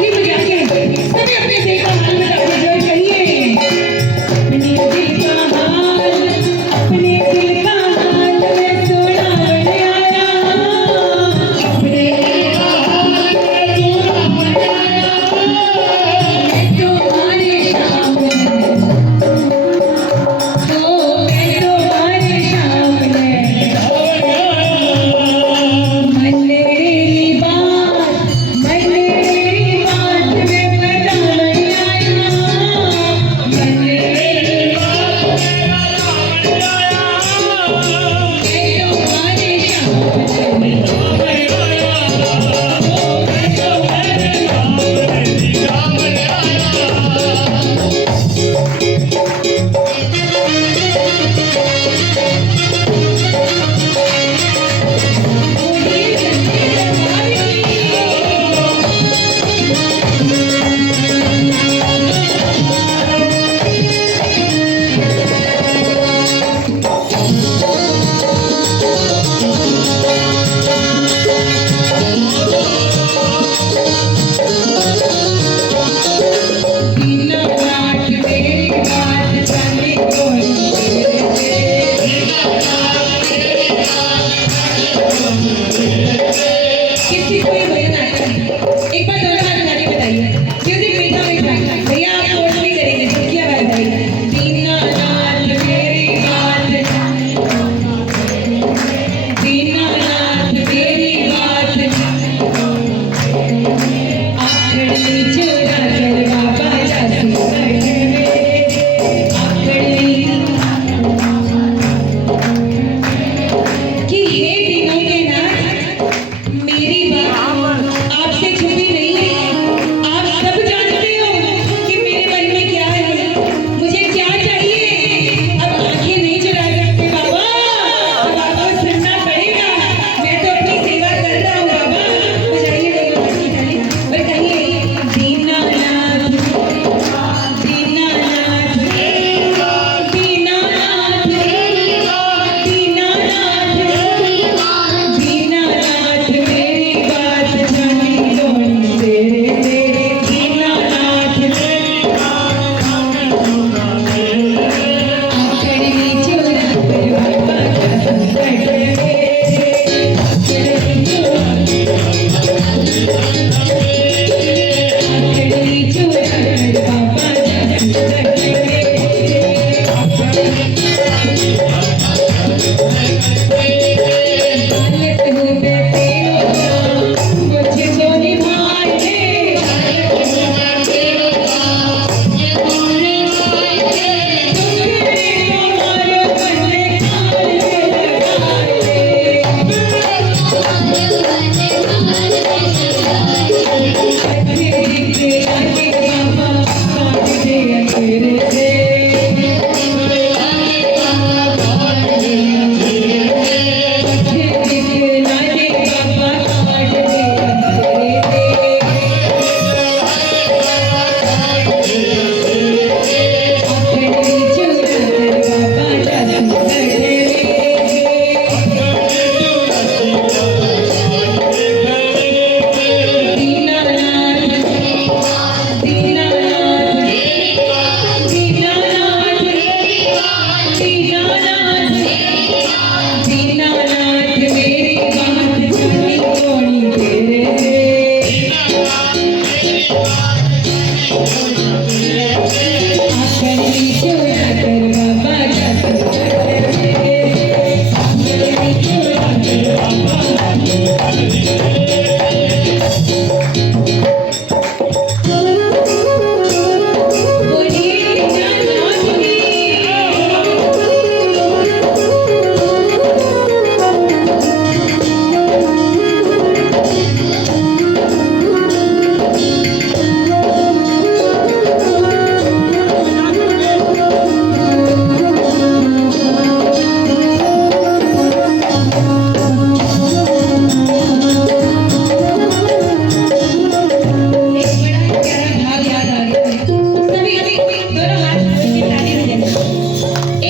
सभी अपने दिल का हाल में अपने जोर कहिए। अपनी दिल का हाल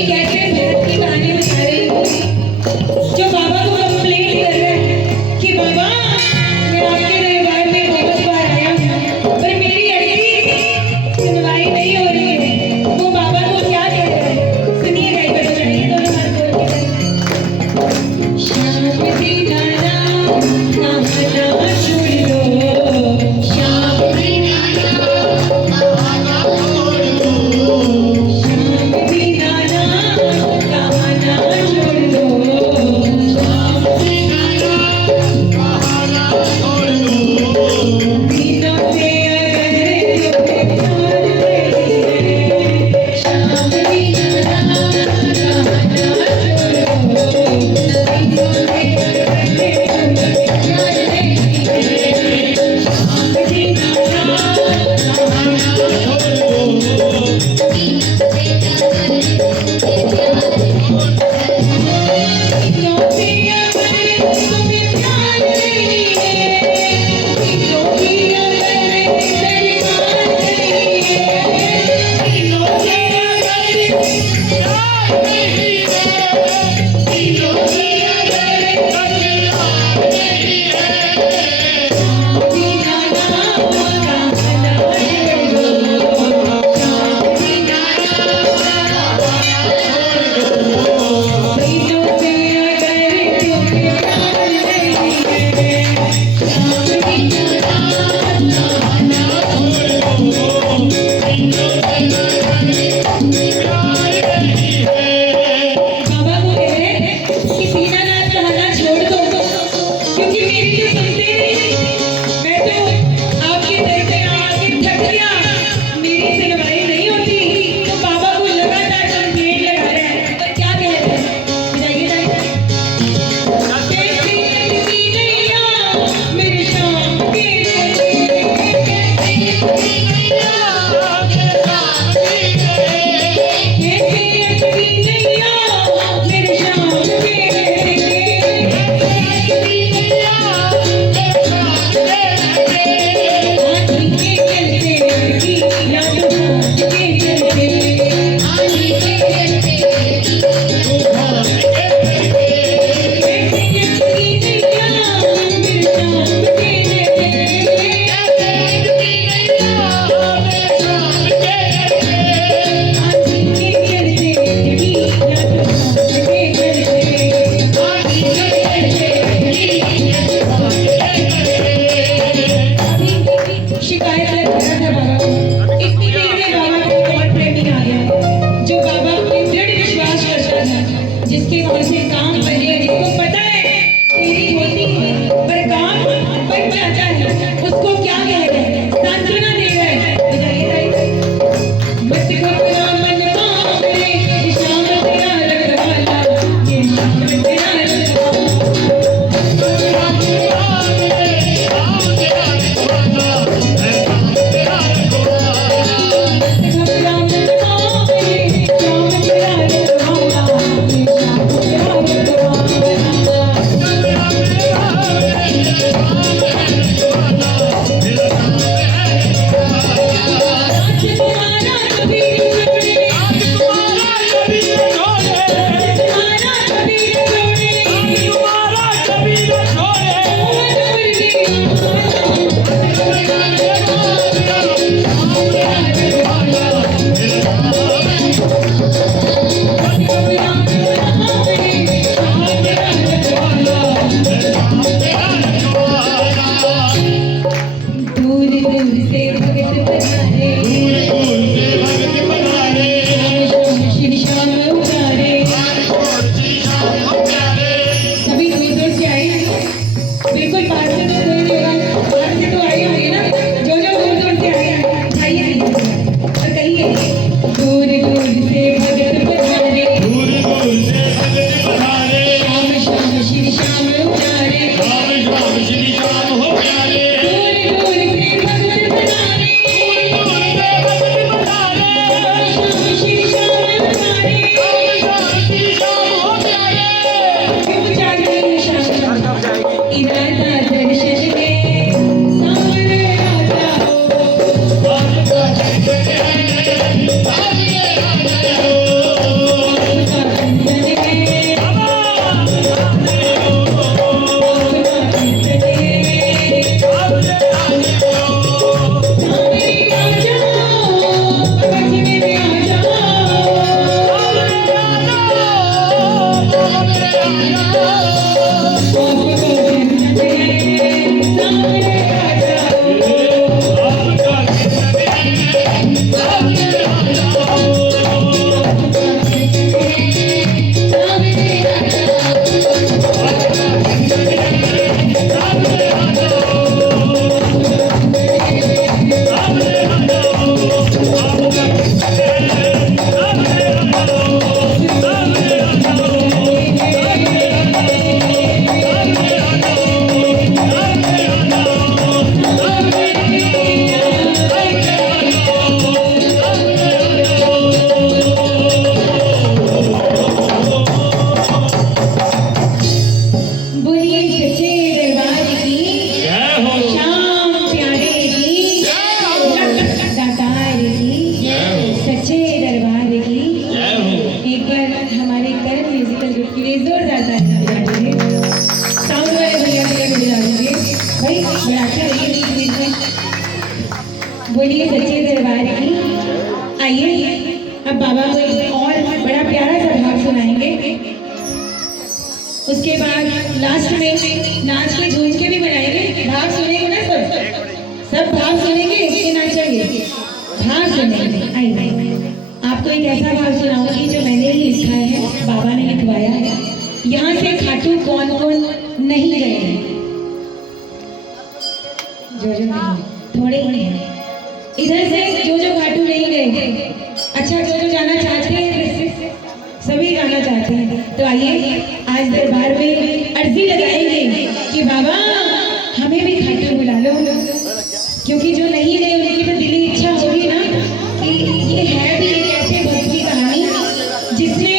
Thank you. लिए जोरदार तालियां बजा दीजिए। साउंड वाले भैया के लिए बजा दीजिए भाई, बढ़ाते रहिए बीच में। बोलिए सच्चे दरबार की। आइए अब बाबा को एक और बड़ा प्यारा सा भाव सुनाएंगे। उसके बाद लास्ट में नाच के झूम के भी बनाएंगे। भाव सुनेंगे ना सब भाव सुनेंगे कि नाचेंगे? भाव सुनेंगे। आइए आपको एक ऐसा भाव सुनाऊंगी जो मैंने ही लिखा है, बाबा ने लिखवाया है। यहाँ से खाटू कौन कौन नहीं गए हैं? जो नहीं, थोड़े ही हैं। इधर से जो खाटू नहीं गए, अच्छा जो जाना चाहते हैं, सभी जाना चाहते हैं, तो आइए आज दरबार में अर्जी लगाएंगे कि बाबा हमें भी खाटू बुला लो। क्योंकि जो नहीं गए उनकी तो दिली इच्छा होगी ना कि ये है भी एक ऐसे भक्त की कहानी जिसने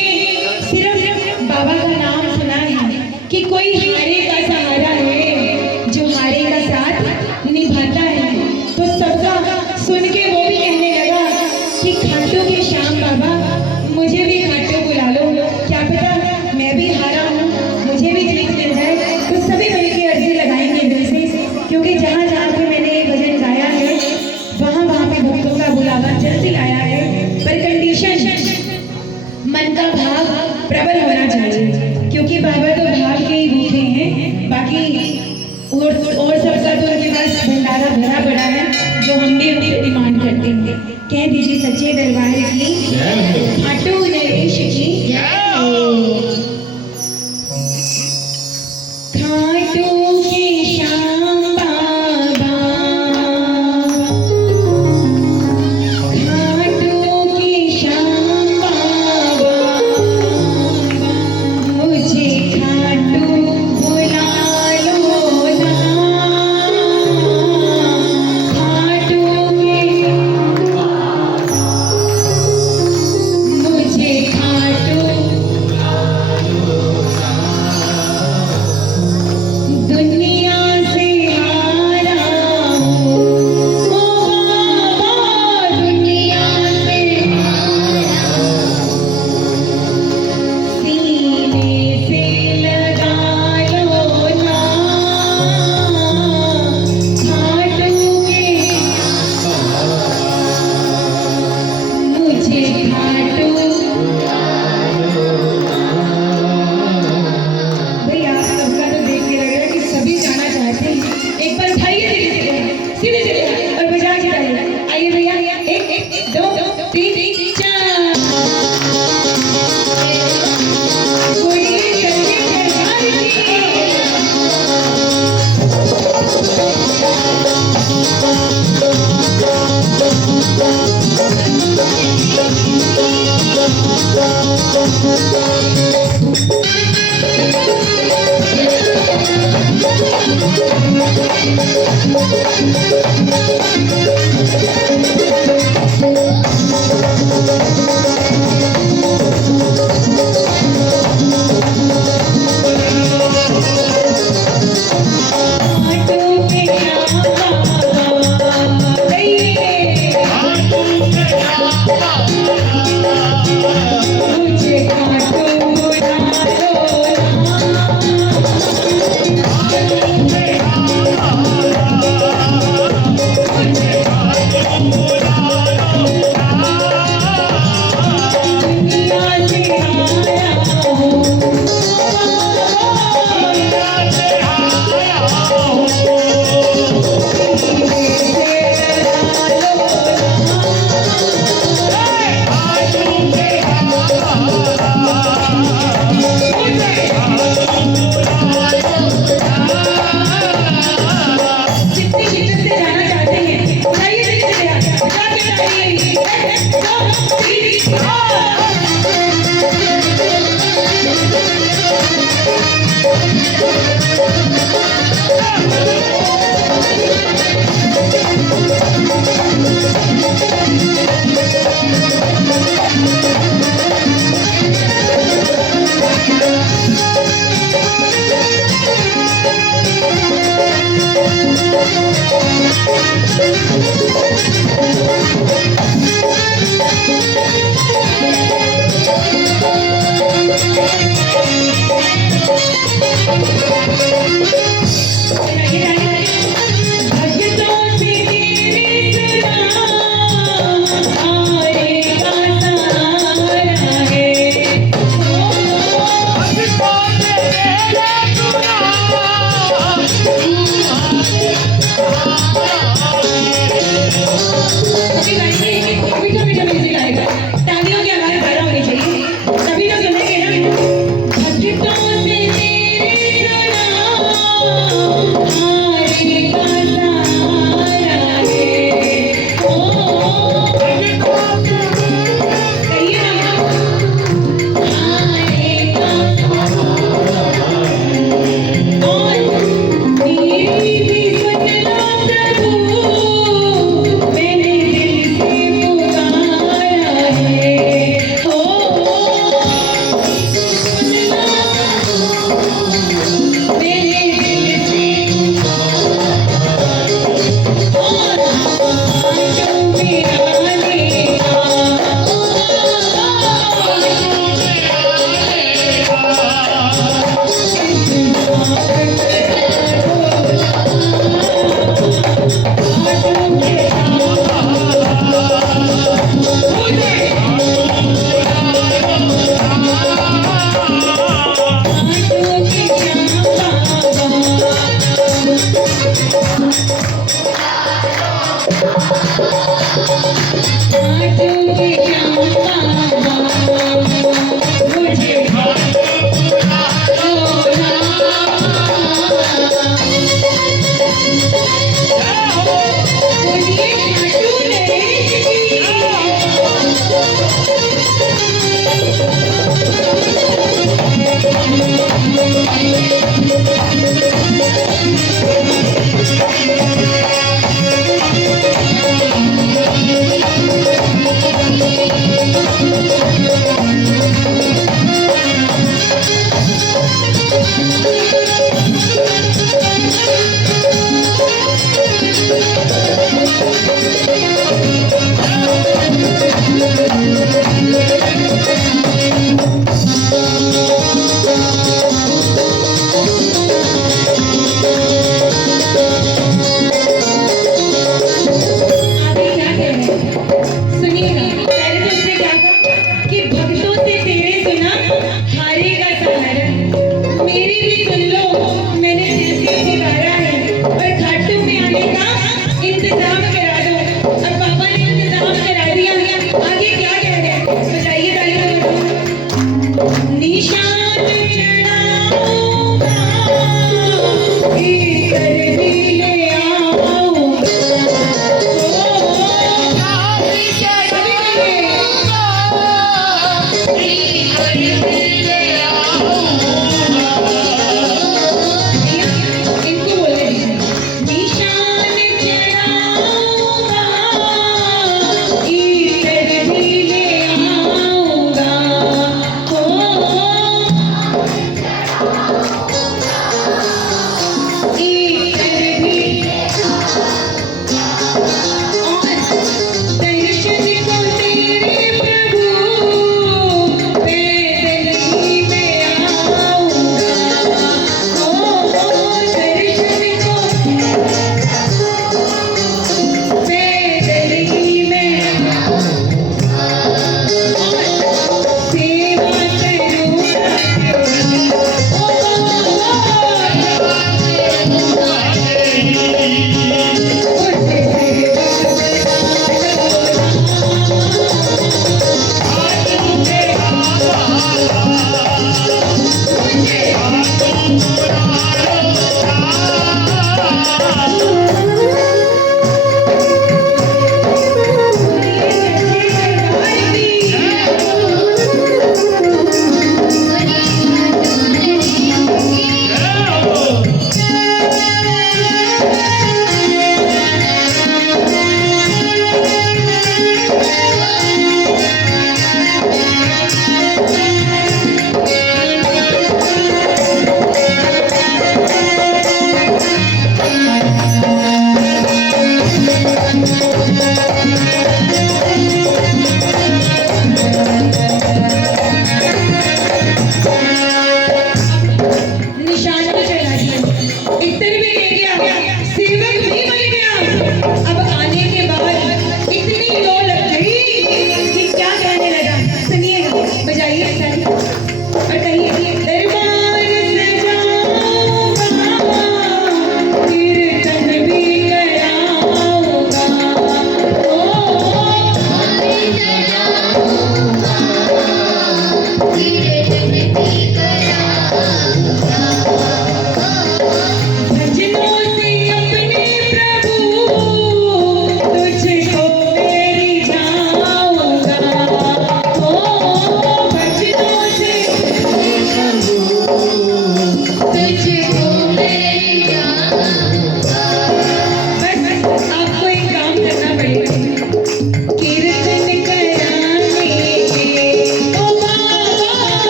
सिर्फ बाबा का नाम सुना है कि कोई हारे का सहारा है, जो हारे का साथ निभाता है। तो सबका सुन के वो भी कहने लगा कि खाटू की शाम बाबा मुझे भी खाटू बुला लो, क्या पता मैं भी हारा हूँ, मुझे भी जीत मिल जाए। तो सभी मिलकर अर्जी लगाएंगे दिल से, क्योंकि जहाँ जहाँ पे मैंने ये भजन गाया है वहाँ पे भक्तों का बुलावा जल्दी आया है। पर कंडीशन मन का भाव प्रबल होना चाहिए, क्योंकि बाबा तो भाव के ही भूखे हैं, बाकी और सबका तो उनके पास भंडारा भरा पड़ा है जो हम भी उनसे डिमांड करते हैं। कह दीजिए सच्चे दरबार की, खाटू नरेश की। खाटू की शाम बाबा, खाटू की शाम बाबा, मुझे खाटू बुला लो ना। खाटू के मुझे खाटू दुनिया से हारा हूँ, ओ बाबा दुनिया से हारा हूँ, सीने से लगा लो ना। खाटू के मुझे खाटू। भाई आप सबका तो देख के लग रहा है कि सभी जाना चाहते हैं। एक बार उठाइए सीधे सीधे और बजा के जाइए। आइए भैया, एक दो तीन चार। बोलिए सच्चे दरबार की। खाटू के शाम बाबा गइए, मुझे खाटू बुला लो दुनिया से हारा हूँ, सीने से लगा लो ना।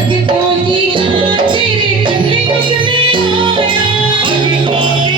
भक्तों की गाँव तेरे कमरे में आया।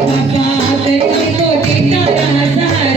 बाबा तेरे को देता रहा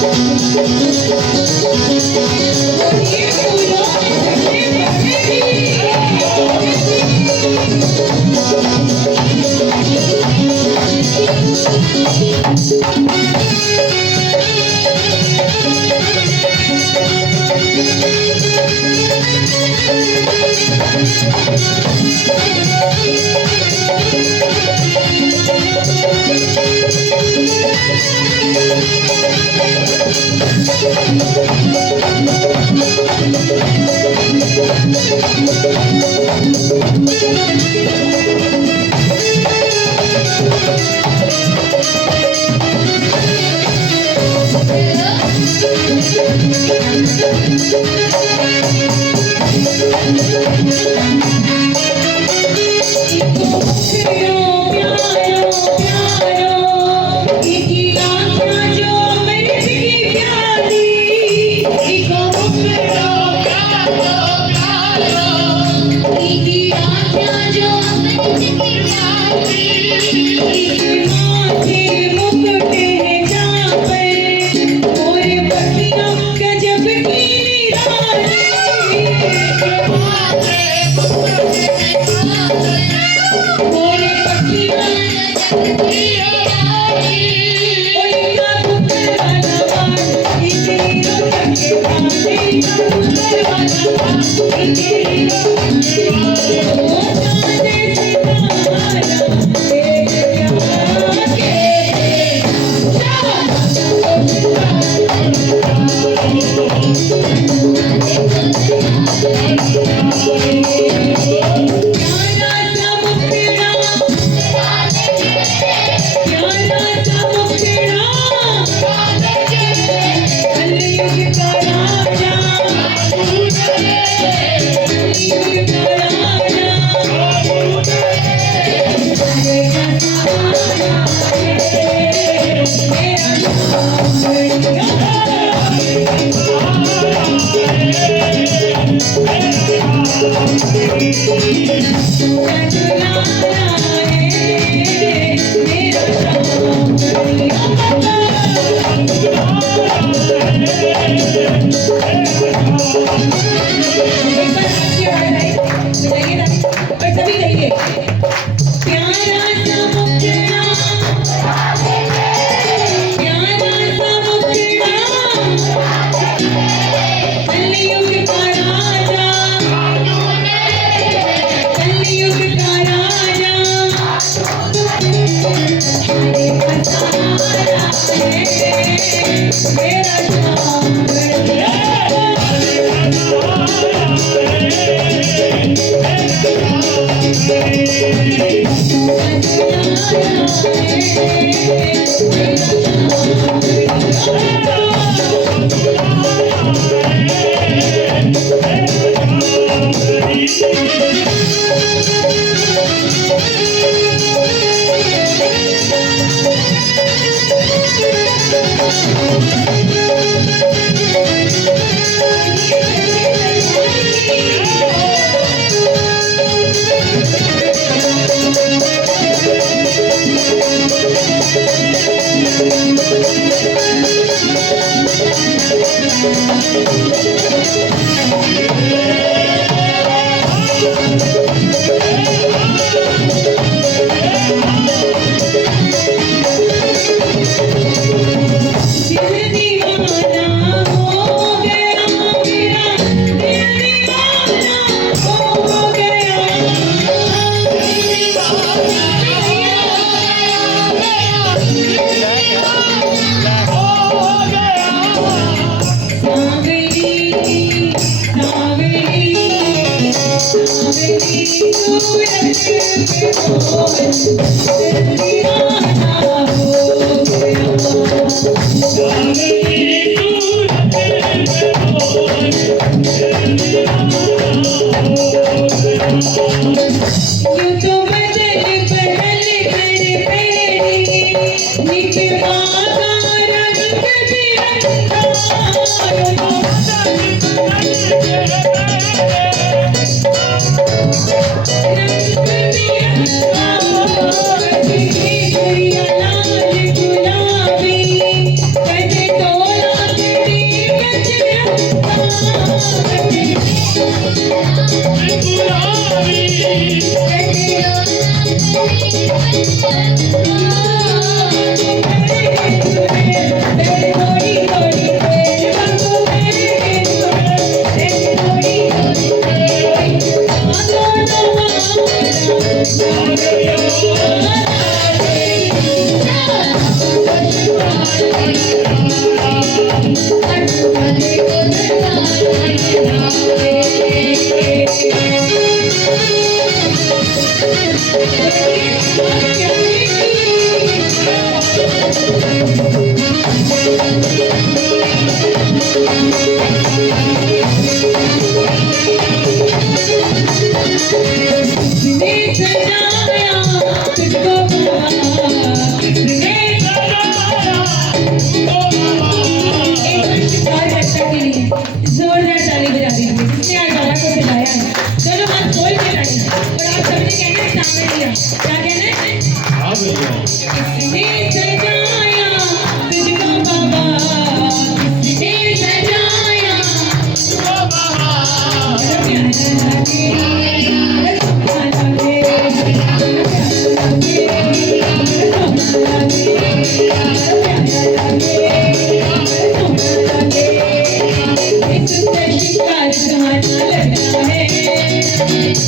Thank you.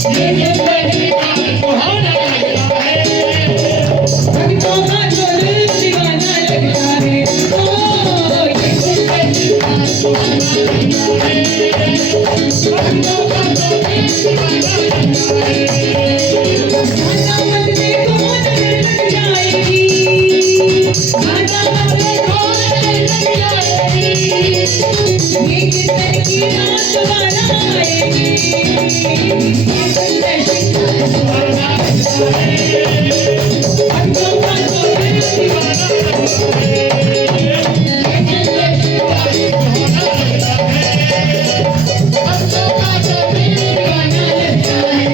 ये सुहाना लगता है, भक्तों का जो दिल दीवाना लगता है। ओ ये सुहाना लगता है, भक्तों का जो दिल दीवाना लगता है। गाना मत देखो नजर लग जाएगी, गाना मत देखो नजर लग जाएगी, ये कीर्तन की रात दोबारा आएगी। ये सुंदर श्रृंगार सुहाना लगता है, भक्तों का जो दिल दीवाना लगता है। ये सुंदर श्रृंगार सुहाना लगता है, भक्तों का जो दिल दीवाना लगता है।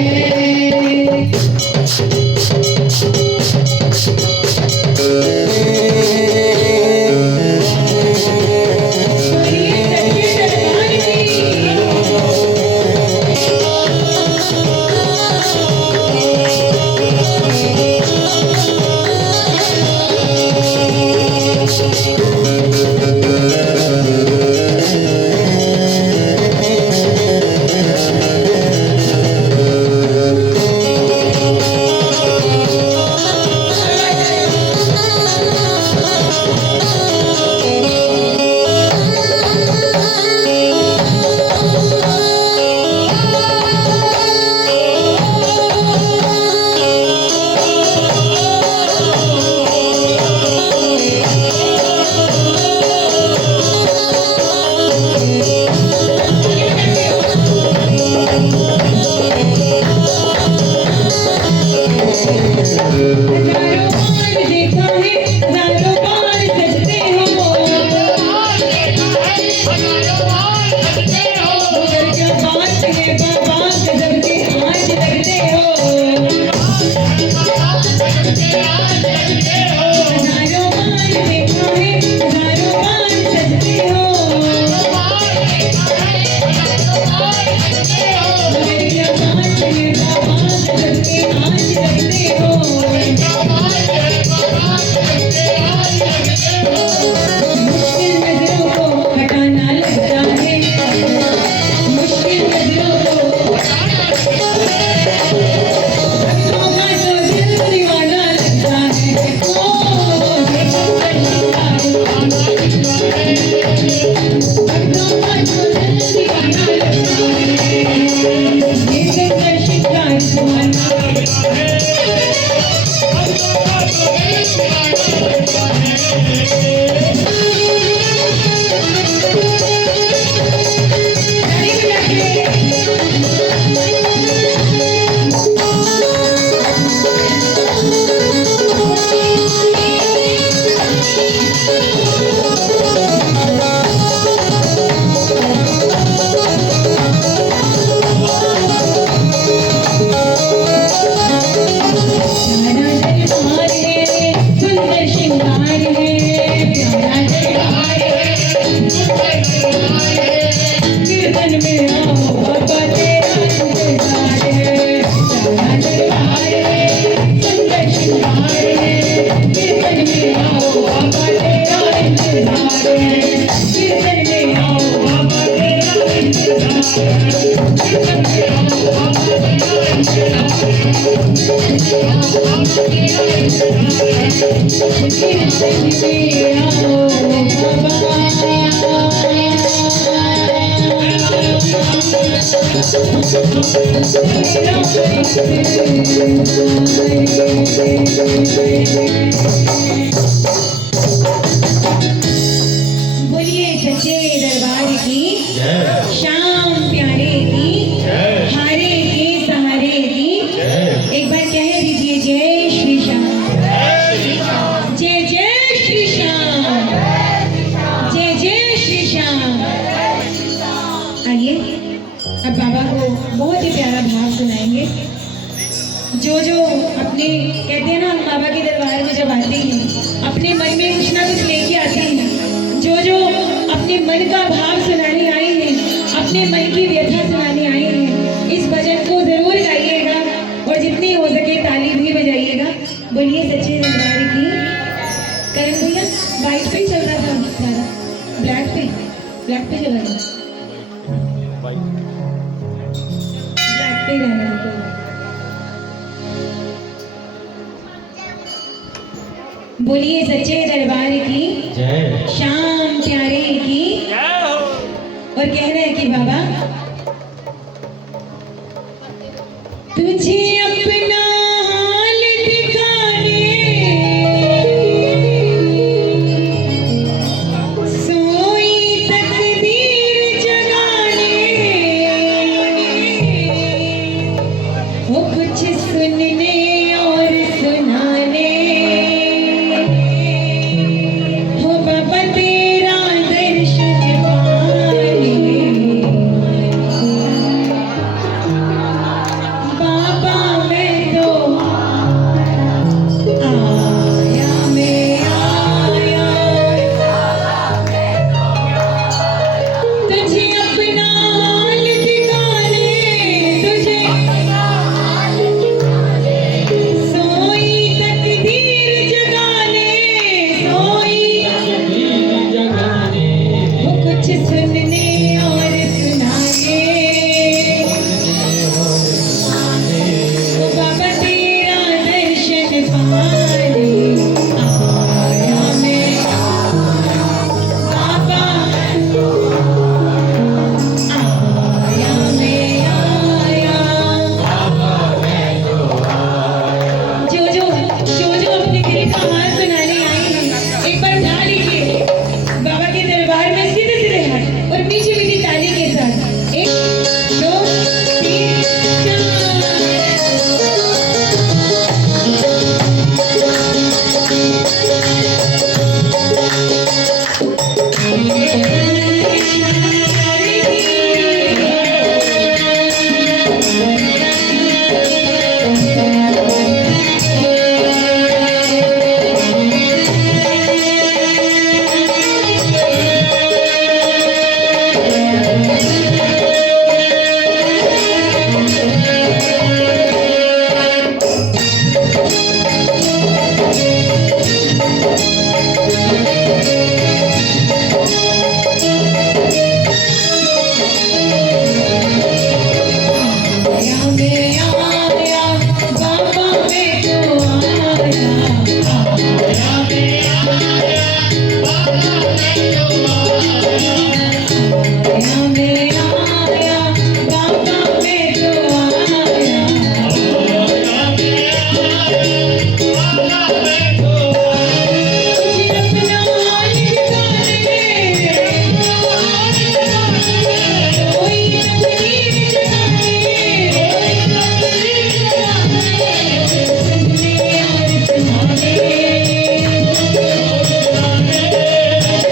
बोलिए सच्चे दरबार की, शाम प्यारे की, हारे के सहारे की। एक बार कह दीजिए जय श्री श्याम, जय जय श्री श्याम, जय जय श्री श्याम। आइए अब बाबा को बहुत ही प्यारा भाव सुनाएंगे। जो अपने कहते हैं ना, हम बाबा के दरबार में जब आते हैं अपने मन में कुछ ना कुछ लेके आते हैं। जो अपने मन का भाव सुनाने आए हैं, अपने मन की व्यथा सुनाने आए हैं, इस भजन को जरूर गाइएगा और जितनी हो सके ताली भी बजाइएगा। बोलिए सच्चे दरबार की। करण भैया वाइट पे ही चल रहा था सारा, ब्लैक पे चला गया, ब्लैक पे रहना। बोलिए सच्चे दरबार की जय। श्याम प्यारे की। और कह रहे हैं कि बाबा तुझे अपना हाल दिखाने सोई तकदीर जगाने वो कुछ सुनने और सुनाने हो बाबा तेरा दर्शन पाने बाबा मैं तो आया मैं आया तुझे अपना हाल दिखाने तुझे सोई तकदीर जगाने सोई वो कुछ सुनने और सुनाने वो बाबा तेरा दर्शन पाने आया मैं बाबा आया मैं आया जो अपने दिल का हाल सुनाने आई है एक बार उठा लीजिए बाबा के दरबार में सीधे सीधे हाथ और मीठी मीठी ताली के साथ 1 2 3 आया मैं आया बाबा मैं तो आया आया मैं आया बाबा मैं तो आया तुझे अपना हाल दिखाने कोई तकदीर जगाने सुनने और सुनाने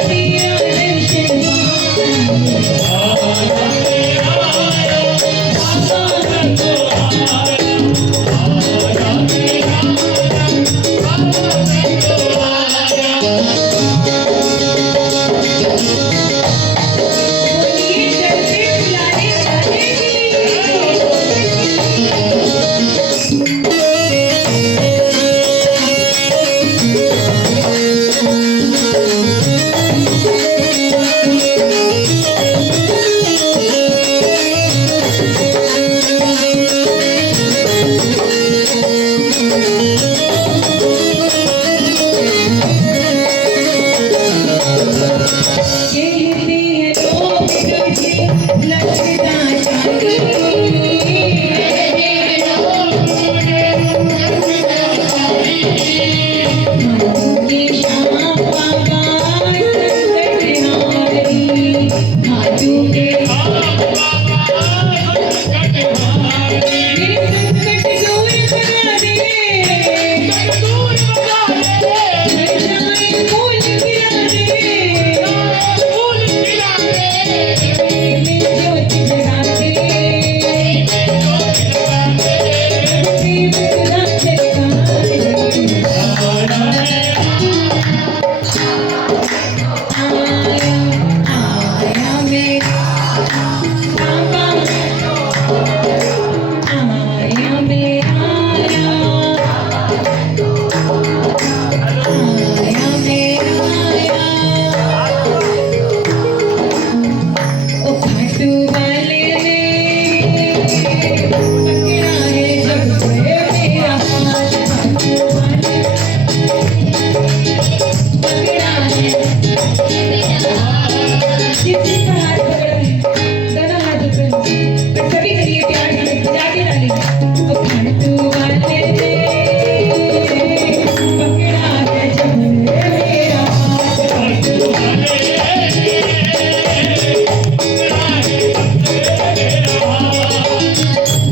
तेरा दर्शन बोलिए चलते बुलाने वाले कहते हैं लोग तुझे लगता चाहिए श्याम बाबा संकट हारी हाथों के मेरे संकट दूर करा दे हर जाए फूल गिरा दे जिस जिसका हाथ पकड़ा है दोनों हाथ ऊपर पर सभी करिए प्यार से बजा के डालें ओ खाटू वाले ने पकड़ा है जब मेरा हाथ खाटू वाले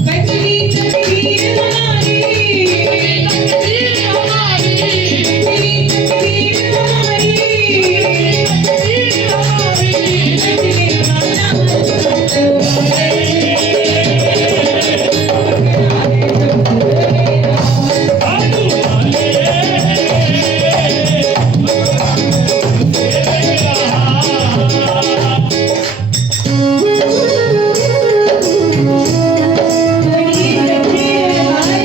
बचली तकदीर हमारी तकदीर हमारी तकदीर हमारी बचली खाना खाटू वाले बड़ी तकदीर हमारी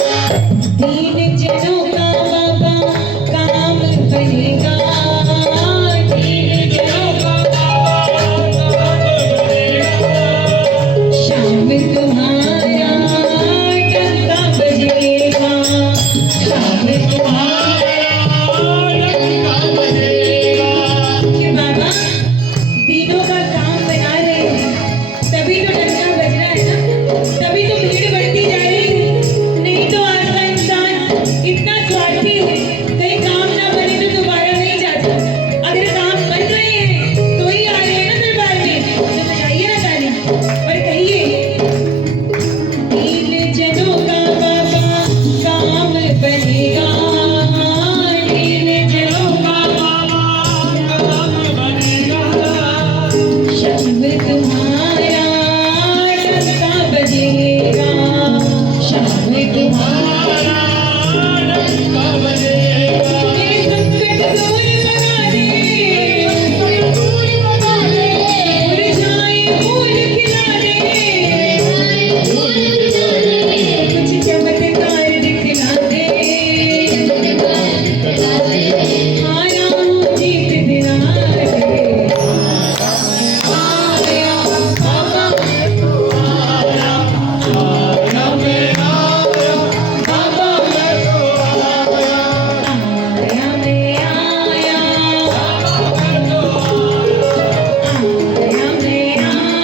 तीन जनों का बाबा काम बनेगा तीन जनों का शाम तुम्हारा डंका बजेगा शाम तुम्हारा